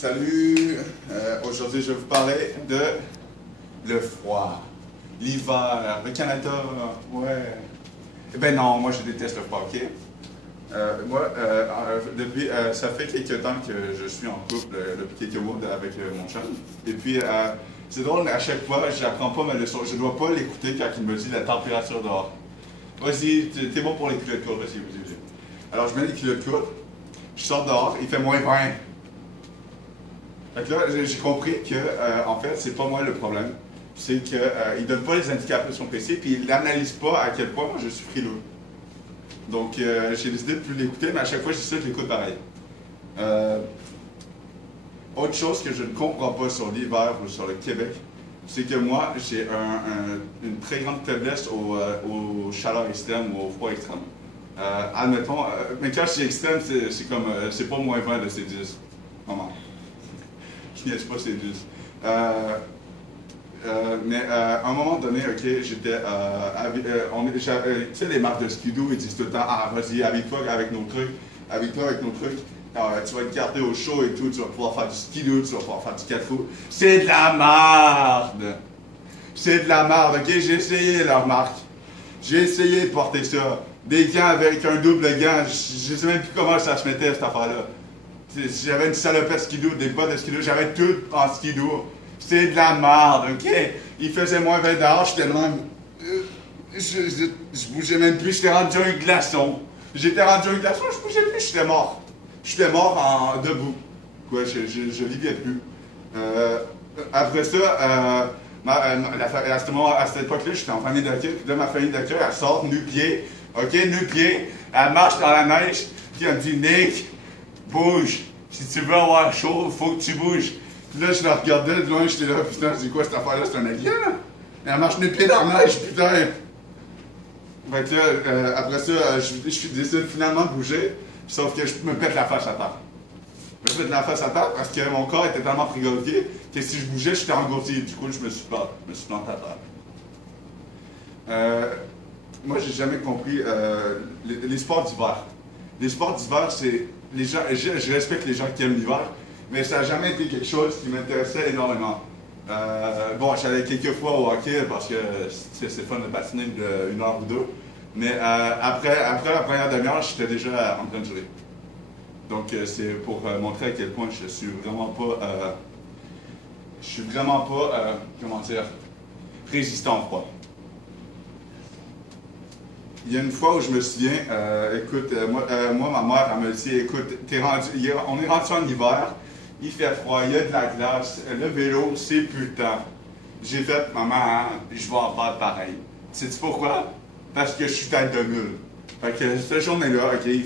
Salut, aujourd'hui je vais vous parler de le froid, l'hiver, le Canada, ouais. Eh ben non, moi je déteste le froid, ok? Depuis, ça fait quelques temps que je suis en couple, depuis quelques mois avec mon chum. Et puis, c'est drôle, mais à chaque fois, j'apprends pas ma leçon. Je dois pas l'écouter quand il me dit la température dehors. Vas-y, t'es bon pour les culottes courtes, vas-y. Alors je mets les culottes courtes, je sors dehors, il fait -20. Fait que là, j'ai compris que, en fait, c'est pas moi le problème. C'est qu'il ne donne pas les indicateurs de son PC, puis il n'analyse pas à quel point moi je suis frileux. Donc, j'ai décidé de ne plus l'écouter, mais à chaque fois, je dis ça, je l'écoute pareil. Autre chose que je ne comprends pas sur l'hiver ou sur le Québec, c'est que moi, j'ai une très grande faiblesse aux chaleurs extrêmes ou au froid extrême. Admettons, mais quand je dis extrême, c'est comme, c'est pas -20 de c'est 10. Vraiment. Je niaise pas, c'est 10. Mais à un moment donné, ok, j'étais. Tu sais, les marques de skidoo, ils disent tout le temps: ah, vas-y, habille-toi avec nos trucs, habille-toi avec nos trucs. Tu vas te garder au chaud et tout, tu vas pouvoir faire du skidoo, tu vas pouvoir faire du 4 roues. C'est de la merde! C'est de la merde, ok? J'ai essayé leur marque. J'ai essayé de porter ça. Des gants avec un double gant, je sais même plus comment ça se mettait cette affaire-là. J'avais une salopette skidoo, des bottes de skidoo, j'avais tout en skidoo. C'est de la merde, ok? Il faisait -20 dehors, j'étais même. Je bougeais même plus, j'étais rendu un glaçon. J'étais rendu un glaçon, je bougeais plus, j'étais mort. J'étais mort debout. Quoi, je vivais plus. Après ça, à cette époque-là, j'étais en famille d'accueil, puis là, ma famille d'accueil, elle sort nu-pied, ok, nu-pied, elle marche dans la neige, puis elle me dit: Nick, bouge. Si tu veux avoir chaud, il faut que tu bouges. Puis là, je la regardais de loin, j'étais là, putain, je dis quoi cette affaire-là, c'est un alien, là? Elle marche nu-pied dans la neige, putain! Fait que là, après ça, je décide finalement de bouger, sauf que je me pète la face à terre. Je me pète la face à terre parce que mon corps était tellement frigorifié que si je bougeais, j'étais engourdi. Du coup, je me suis planté à terre. Moi, j'ai jamais compris les sports d'hiver. Les sports d'hiver, c'est. Les gens, je respecte les gens qui aiment l'hiver, mais ça n'a jamais été quelque chose qui m'intéressait énormément. Bon, j'allais quelques fois au hockey parce que c'est fun de patiner une heure ou deux, mais après la première demi-heure, j'étais déjà en train de jouer. Donc, c'est pour montrer à quel point je suis vraiment pas, comment dire, résistant au froid. Il y a une fois où je me souviens, écoute, moi, ma mère, elle me dit: écoute, on est rendu en hiver, il fait froid, il y a de la glace, le vélo, c'est plus le temps. J'ai fait: maman, je vais en faire pareil. Sais-tu pourquoi? Parce que je suis tête de mule. Fait que cette journée-là, ok, il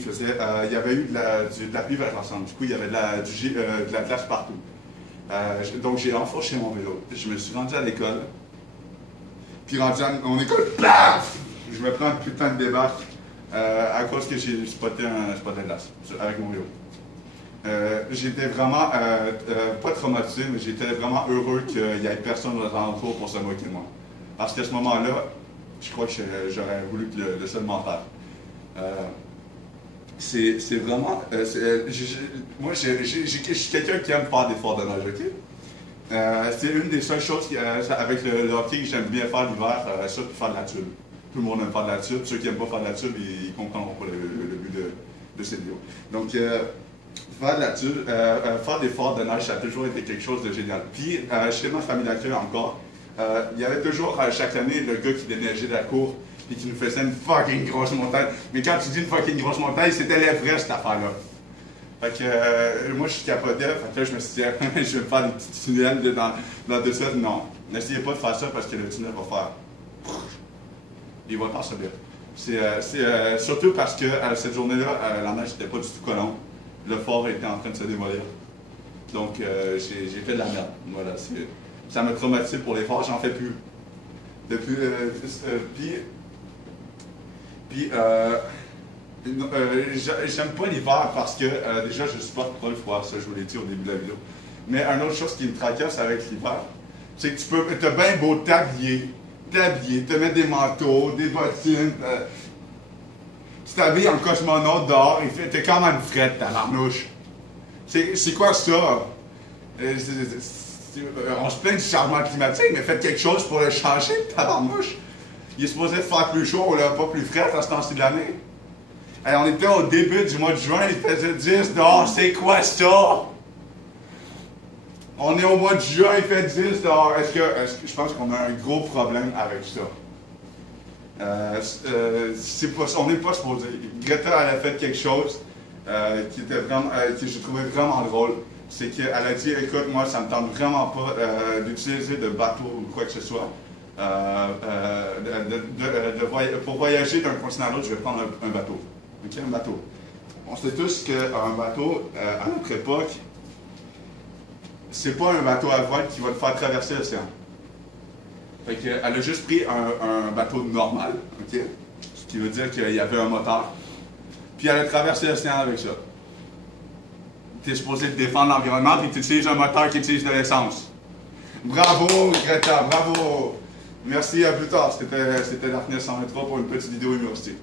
y avait eu de la pluie vers l'ensemble. Du coup, il y avait de la glace partout. Donc, j'ai enfourché mon vélo. Je me suis rendu à l'école. Puis, rendu à mon école, paf! Je me prends un putain de débarque à cause que j'ai spoté de glace avec mon vélo. J'étais vraiment, pas traumatisé, mais j'étais vraiment heureux qu'il n'y ait personne aux alentours pour se moquer de moi. Parce qu'à ce moment-là, je crois que j'aurais voulu que le seul m'en fasse. C'est vraiment. Moi, je suis quelqu'un qui aime faire des forts de neige, ok? C'est une des seules choses avec le hockey que j'aime bien faire l'hiver, ça, puis faire de la tube. Tout le monde aime faire de la tube. Ceux qui n'aiment pas faire de la tube, ils ne comprendront pas le but de cette vidéo. Donc, faire de la tube, faire des forts de neige, ça a toujours été quelque chose de génial. Puis, chez ma famille d'accueil encore, il y avait toujours, chaque année, le gars qui déneigeait de la cour et qui nous faisait une fucking grosse montagne. Mais quand tu dis une fucking grosse montagne, c'était l'Everest, cette affaire-là. Fait que moi, je capotais. Fait que là, je me suis dit: je vais me faire des petits tunnels dans tout ça. Non, n'essayez pas de faire ça parce que le tunnel va faire. Il va pas se bien. C'est surtout parce que cette journée-là, la neige n'était pas du tout collante. Le fort était en train de se démolir. Donc, j'ai fait de la merde. Voilà, ça m'a traumatisé pour les forts, j'en fais plus. Depuis. J'aime pas l'hiver parce que déjà, je supporte pas le froid, ça, je vous l'ai dit au début de la vidéo. Mais une autre chose qui me tracasse avec l'hiver, c'est que t'as bien beau t'habiller, te mettre des manteaux, des bottines, tu t'habilles en cosmonaute dehors, t'es quand même frette, ta marnouche. C'est quoi ça? On se plaint du changement climatique, mais faites quelque chose pour le changer, tabarnouche. Il est supposé faire plus chaud, on l'a pas plus frais à ce temps-ci de l'année. Hey, on était au début du mois de juin, il faisait 10 dehors, c'est quoi ça? On est au mois de juin, il fait 10 dehors. Est-ce que je pense qu'on a un gros problème avec ça? On n'est pas supposé. Greta, elle a fait quelque chose qui était vraiment, que je trouvais vraiment drôle. C'est qu'elle a dit, écoute, moi, ça me tente vraiment pas d'utiliser de bateau ou quoi que ce soit. Pour voyager d'un continent à l'autre, je vais prendre un bateau. OK, un bateau. On sait tous qu'un bateau, à notre époque, c'est pas un bateau à voile qui va te faire traverser l'océan. Fait qu'elle a juste pris un bateau normal, OK? Ce qui veut dire qu'il y avait un moteur. Puis elle a traversé l'océan avec ça. Tu es supposé défendre l'environnement, puis tu utilises un moteur qui utilise de l'essence. Bravo, Greta, bravo! Merci, à plus tard. C'était Darkness 123 pour une petite vidéo humoristique.